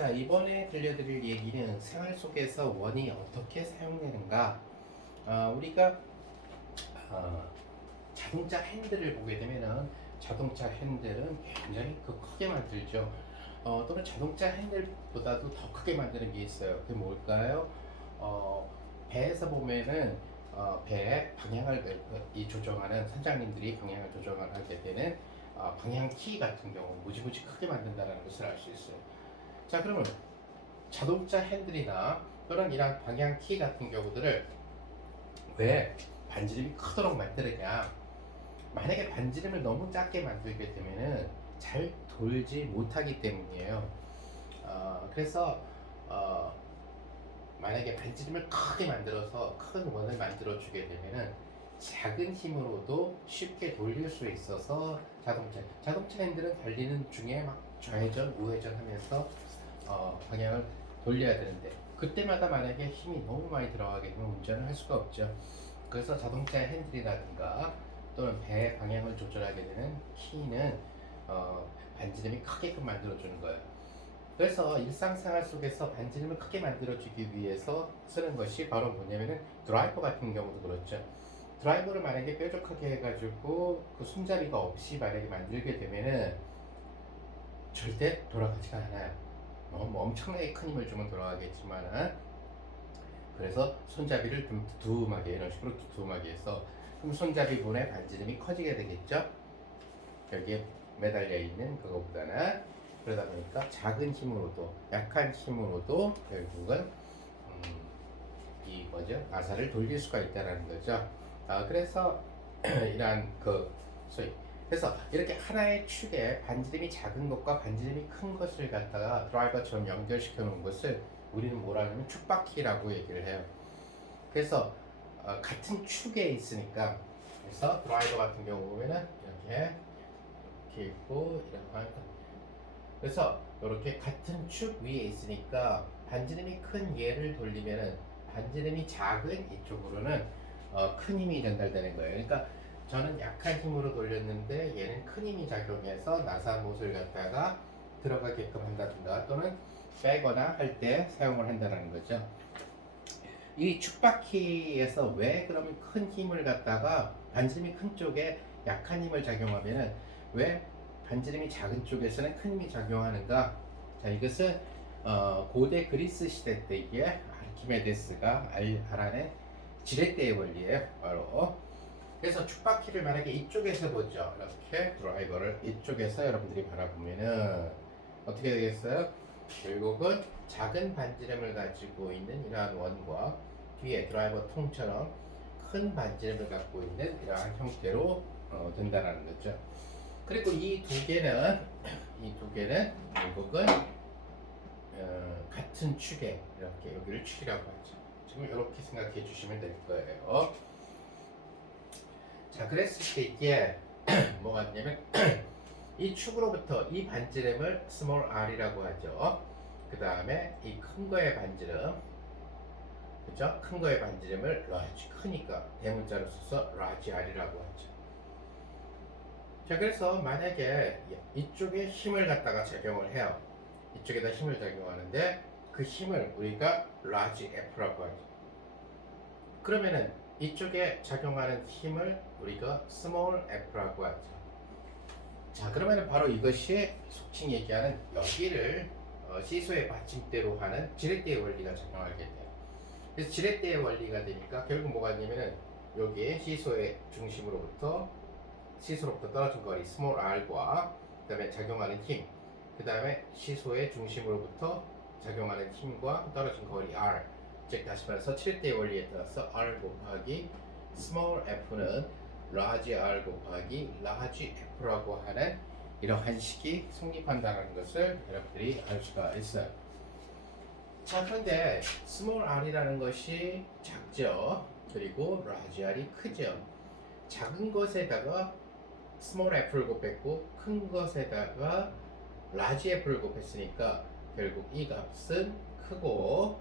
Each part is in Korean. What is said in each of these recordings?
자, 이번에 들려드릴 얘기는 생활 속에서 원이 어떻게 사용되는가. 우리가 자동차 핸들을 보게 되면은 자동차 핸들은 굉장히 크게 만들죠. 또는 자동차 핸들보다도 더 크게 만드는 게 있어요. 그게 뭘까요? 배에서 보면은 배의 방향을 이 조정하는 선장님들이 방향을 조정하게 되는 방향 키 같은 경우 무지무지 크게 만든다는 것을 알 수 있어요. 자, 그러면 자동차 핸들이나 또는 이런 방향 키 같은 경우들을 왜 반지름이 크도록 만드느냐? 만약에 반지름을 너무 작게 만들게 되면은 잘 돌지 못하기 때문이에요. 그래서 만약에 반지름을 크게 만들어서 큰 원을 만들어 주게 되면은 작은 힘으로도 쉽게 돌릴 수 있어서 자동차 핸들은 달리는 중에 막 좌회전 우회전 하면서 방향을 돌려야 되는데 그때마다 만약에 힘이 너무 많이 들어가게 되면 운전을 할 수가 없죠. 그래서 자동차 핸들이라든가 또는 배 방향을 조절하게 되는 키는 반지름이 크게끔 만들어 주는 거예요. 그래서 일상생활 속에서 반지름을 크게 만들어주기 위해서 쓰는 것이 바로 뭐냐면은 드라이버 같은 경우도 그렇죠. 드라이버를 만약에 뾰족하게 해가지고 그 손잡이가 없이 만약에 만들게 되면은 절대 돌아가지가 않아요. 뭐 엄청나게 큰 힘을 주면 돌아가겠지만은 그래서 손잡이를 좀 두툼하게 이런 식으로 두툼하게 해서 그럼 손잡이 분의 반지름이 커지게 되겠죠. 여기에 매달려 있는 그거보다는 그러다 보니까 작은 힘으로도 약한 힘으로도 결국은 이 뭐죠 나사를 돌릴 수가 있다는 거죠. 그래서 이러한 소위 그래서 이렇게 하나의 축에 반지름이 작은 것과 반지름이 큰 것을 갖다가 드라이버처럼 연결시켜 놓은 것을 우리는 뭐라 하냐면 축바퀴라고 얘기를 해요. 그래서 같은 축에 있으니까 그래서 드라이버 같은 경우 보면은 이렇게 있고 이렇게 그래서 이렇게 같은 축 위에 있으니까 반지름이 큰 얘를 돌리면은 반지름이 작은 이쪽으로는 큰 힘이 전달되는 거예요. 그러니까 저는 약한 힘으로 돌렸는데 얘는 큰 힘이 작용해서 나사못을 갖다가 들어가게끔 한다든가 또는 빼거나 할 때 사용을 한다는 거죠. 이 축바퀴에서 왜 그러면 큰 힘을 갖다가 반지름이 큰 쪽에 약한 힘을 작용하면은 왜 반지름이 작은 쪽에서는 큰 힘이 작용하는가? 자, 이것은 고대 그리스 시대 때에 아르키메데스가 알아낸 지렛대의 원리예요. 바로. 그래서 축바퀴를 만약에 이쪽에서 보죠. 이렇게 드라이버를 이쪽에서 여러분들이 바라보면은 어떻게 되겠어요? 결국은 작은 반지름을 가지고 있는 이러한 원과 뒤에 드라이버 통처럼 큰 반지름을 갖고 있는 이러한 형태로 된다는 거죠. 그리고 이 두 개는 결국은 같은 축에 이렇게 여기를 축이라고 하죠. 지금 이렇게 생각해 주시면 될 거예요. 자, 그랬을 때 이게 뭐가 있냐면 이 축으로부터 이 반지름을 small r이라고 하죠. 그 다음에 이 큰 거의 반지름, 그죠? 큰 거의 반지름을 large, 크니까 대문자로 써서 large r이라고 하죠. 자, 그래서 만약에 이쪽에 힘을 갖다가 적용을 해요. 이쪽에다 힘을 적용하는데 그 힘을 우리가 large F라고 하죠. 그러면은 이쪽에 작용하는 힘을 우리가 small F라고 하죠. 자, 그러면은 바로 이것이 속칭 얘기하는 여기를 시소의 받침대로 하는 지렛대의 원리가 작용하게 돼요. 그래서 지렛대의 원리가 되니까 결국 뭐가 되냐면은 여기에 시소로부터 떨어진 거리 스몰 r과 그 다음에 작용하는 힘, 그 다음에 시소의 중심으로부터 작용하는 힘과 떨어진 거리 r, 즉 다시 말해서 지렛대의 원리에 따라서 r 곱하기 small f는 large r 곱하기 large f라고 하는 이러한 식이 성립한다는 것을 여러분들이 알 수가 있어요. 자, 그런데 small r이라는 것이 작죠. 그리고 large r이 크죠. 작은 것에다가 small f를 곱했고 큰 것에다가 large f를 곱했으니까 결국 이 값은 크고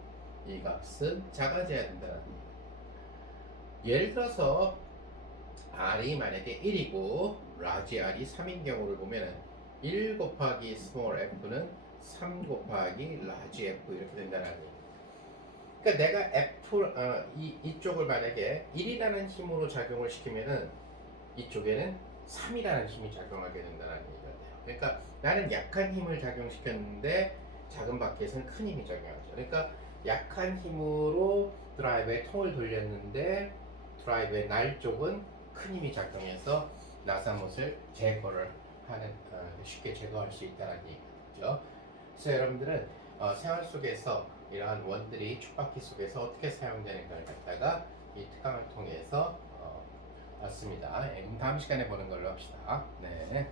이 값은 작아져야 된다는 겁니다. 예를 들어서 r이 만약에 1이고 large r이 3인 경우를 보면은 1 곱하기 small f는 3 곱하기 라지 F 이렇게 된다는 얘기. 그러니까 내가 이쪽을 만약에 1이라는 힘으로 작용을 시키면은 이쪽에는 3이라는 힘이 작용하게 된다는 얘기가 돼요. 그러니까 나는 약한 힘을 작용시켰는데 작은 바퀴에서는 큰 힘이 작용하죠. 그러니까 약한 힘으로 드라이브의 통을 돌렸는데 드라이브의 날 쪽은 큰 힘이 작용해서 나사못을 제거를 하는 쉽게 제거할 수 있다는 얘기죠. 그래서 여러분들은 생활 속에서 이러한 원들이 촉바퀴 속에서 어떻게 사용되는가를 갖다가 이 특강을 통해서 봤습니다. 다음 시간에 보는 걸로 합시다. 네.